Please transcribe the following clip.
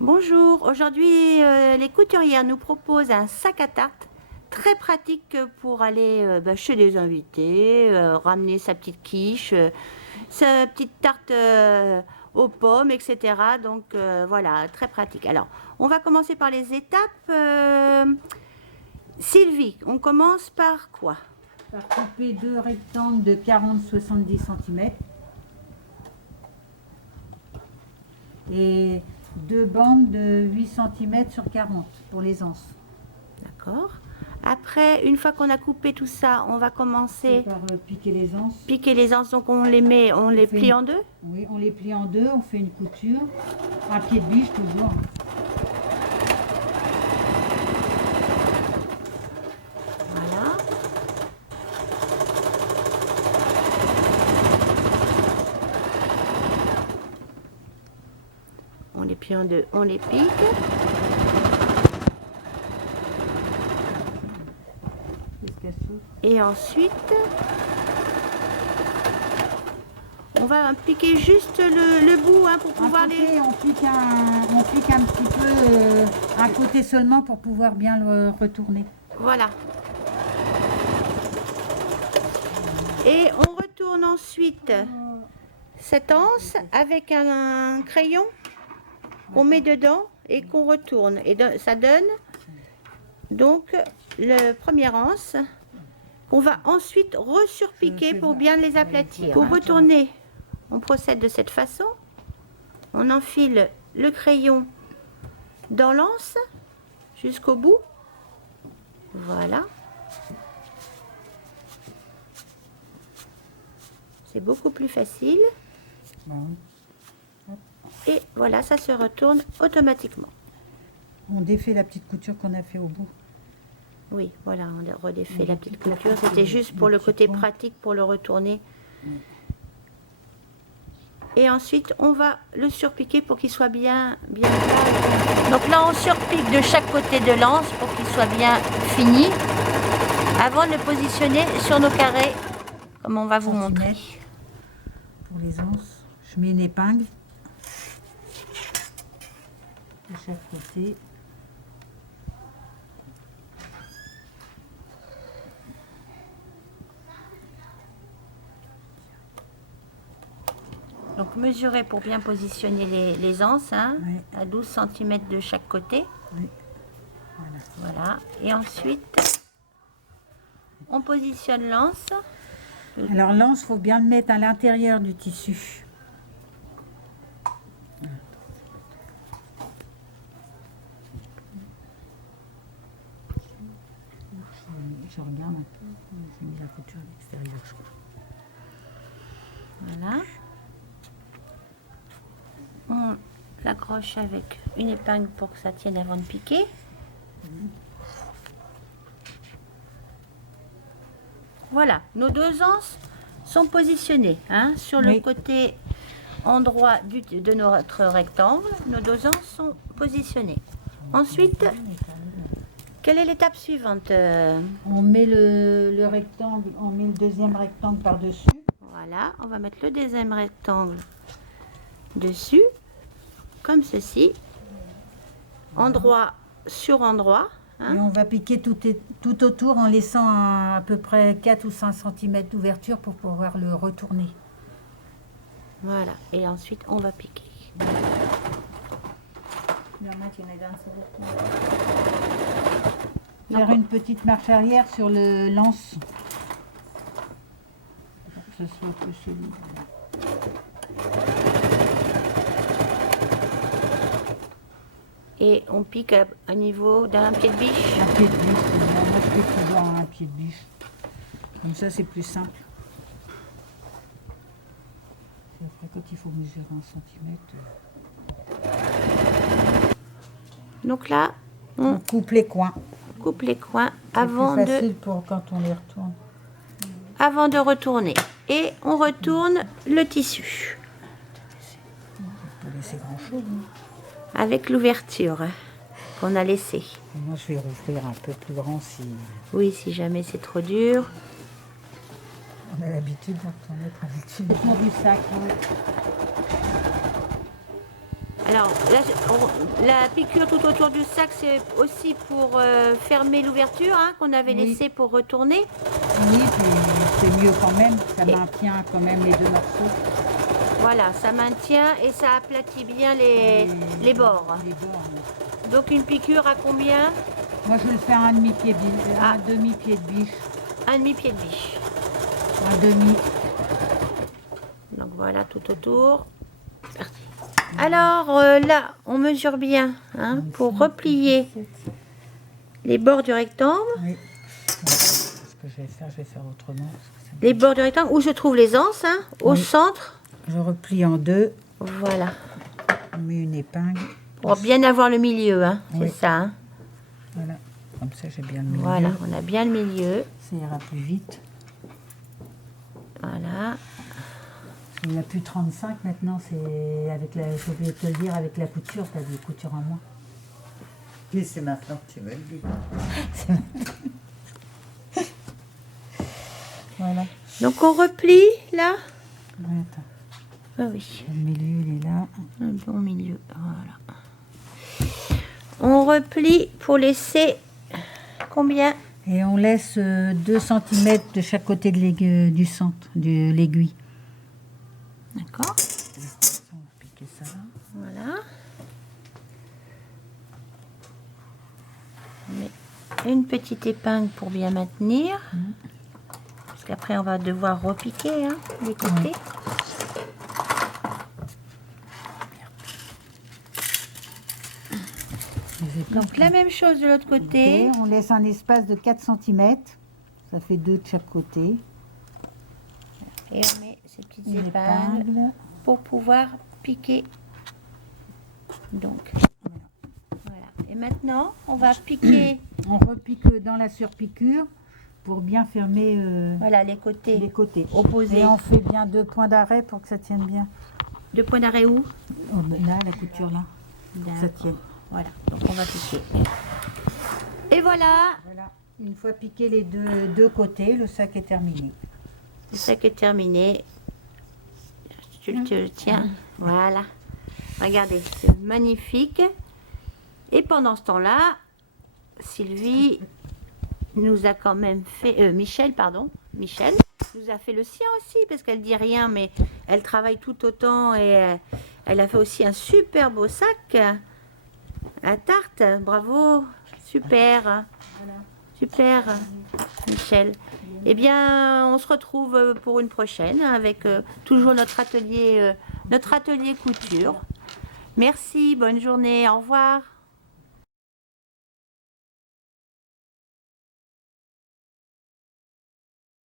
Bonjour, aujourd'hui les couturières nous proposent un sac à tarte très pratique pour aller chez des invités, ramener sa petite quiche, sa petite tarte aux pommes, etc. Donc voilà, très pratique. Alors, on va commencer par les étapes. Sylvie, on commence par quoi? Par couper deux rectangles de 40-70 cm et deux bandes de 8 cm sur 40 pour les anses. D'accord. Après, une fois qu'on a coupé tout ça, on va commencer Par piquer les anses. piquer les anses. Donc on les met, on les plie en deux. Oui, on les plie en deux, on fait une couture à pied de biche toujours. Voilà. On les plie en deux, on les pique. Et ensuite, on va piquer juste le bout pour pouvoir les... On pique un petit peu un côté seulement pour pouvoir bien le retourner. Voilà. Et on retourne ensuite cette anse avec un crayon qu'on met dedans et qu'on retourne. Et ça donne donc le premier anse qu'on va ensuite resurpiquer pour bien les aplatir. Pour retourner, on procède de cette façon. On enfile le crayon dans l'anse jusqu'au bout. Voilà. C'est beaucoup plus facile. Et voilà, ça se retourne automatiquement. On défait la petite couture qu'on a fait au bout. Oui, voilà, on a redéfait la petite couture. C'était juste pour le côté pratique, pour le retourner. Et ensuite, on va le surpiquer pour qu'il soit bien plat. Donc là, on surpique de chaque côté de l'anse pour qu'il soit bien fini, avant de le positionner sur nos carrés, comme on va vous montrer. Pour les anses, je mets une épingle de chaque côté. Donc mesurer pour bien positionner les anses, Oui. à 12 cm de chaque côté. Oui. Voilà. Et ensuite, on positionne l'anse. Alors l'anse, il faut bien le mettre à l'intérieur du tissu. Je regarde un peu, j'ai mis la couture à l'extérieur, je crois. Voilà. On l'accroche avec une épingle pour que ça tienne avant de piquer. Voilà, nos deux anses sont positionnées sur le côté endroit de notre rectangle. Nos deux anses sont positionnées. Ensuite, quelle est l'étape suivante? On met le rectangle, on met le deuxième rectangle par-dessus. Voilà, on va mettre le deuxième rectangle dessus, comme ceci, endroit sur endroit. Et on va piquer tout autour en laissant à peu près 4 ou 5 cm d'ouverture pour pouvoir le retourner. Voilà, et ensuite on va piquer. Faire une petite marche arrière sur le lance. Pour que ce soit plus solide. Et on pique à niveau d'un pied de biche. Un pied de biche, moi je fais toujours un pied de biche. Comme ça c'est plus simple. Et après quand il faut mesurer 1 cm. Donc là, On coupe les coins. coupe les coins C'est avant plus facile pour quand on les retourne. avant de retourner. Et on retourne le tissu Pas laisser grand chose. avec l'ouverture qu'on a laissée. Moi je vais rouvrir un peu plus grand si Oui, si jamais c'est trop dur. on a l'habitude d'en mettre avec du sac. Alors, la piqûre tout autour du sac, c'est aussi pour fermer l'ouverture hein, qu'on avait Oui. laissée pour retourner. Oui, puis c'est mieux quand même. Ça Et- maintient quand même les deux morceaux. Voilà, ça maintient et ça aplatit bien les bords. Les bords, oui. Donc une piqûre à combien? Moi, je vais le faire un demi-pied Ah. un demi-pied de biche. Un demi-pied de biche. Un demi. Donc voilà, tout autour. C'est parti. Alors là, on mesure bien hein, pour replier les bords du rectangle. Oui. Ce que je vais faire autrement. Parce que ça me- Les bords du rectangle où je trouve les anses, hein, au Oui. centre. Je replie en deux. Voilà. On met une épingle. Pour bien avoir le milieu, hein, Oui. c'est ça. Hein. Voilà. Comme ça, j'ai bien le milieu. Voilà, on a bien le milieu. Ça ira plus vite. Voilà. Il n'y a plus 35 maintenant. C'est avec la. Je vais te le dire avec la couture. Tu as des coutures en moins. Oui, c'est maintenant que tu me le dis. Voilà. Donc on replie là. Ouais, attends. Ah oui, Le milieu, il est là. un bon milieu. Voilà. On replie pour laisser combien? Et on laisse 2 cm de chaque côté de du centre, de l'aiguille. D'accord. On va piquer ça là. Voilà. On met une petite épingle pour bien maintenir. Parce qu'après on va devoir repiquer hein, les côtés. Les épingles. Donc la même chose de l'autre côté. On laisse un espace de 4 cm. Ça fait 2 de chaque côté. Et on met ces petites Une épingles épingle. pour pouvoir piquer. Donc voilà. Et maintenant on va piquer On repique dans la surpiqûre pour bien fermer voilà, les côtés les côtés. opposés. Et on fait bien 2 points d'arrêt pour que ça tienne bien. 2 points d'arrêt où? Oh, là, la couture là. Ça D'accord. tient. Voilà, donc on va piquer. Et voilà, Voilà. Une fois piqué les deux côtés, le sac est terminé. le sac est terminé. Tu le tiens. Voilà. Regardez, c'est magnifique. Et pendant ce temps-là, Sylvie nous a quand même fait... Michel nous a fait le sien aussi, parce qu'elle dit rien, mais elle travaille tout autant et elle a fait aussi un super beau sac. La tarte, bravo, super, super, Michel. Eh bien, on se retrouve pour une prochaine avec toujours notre atelier couture. Merci, bonne journée, au revoir.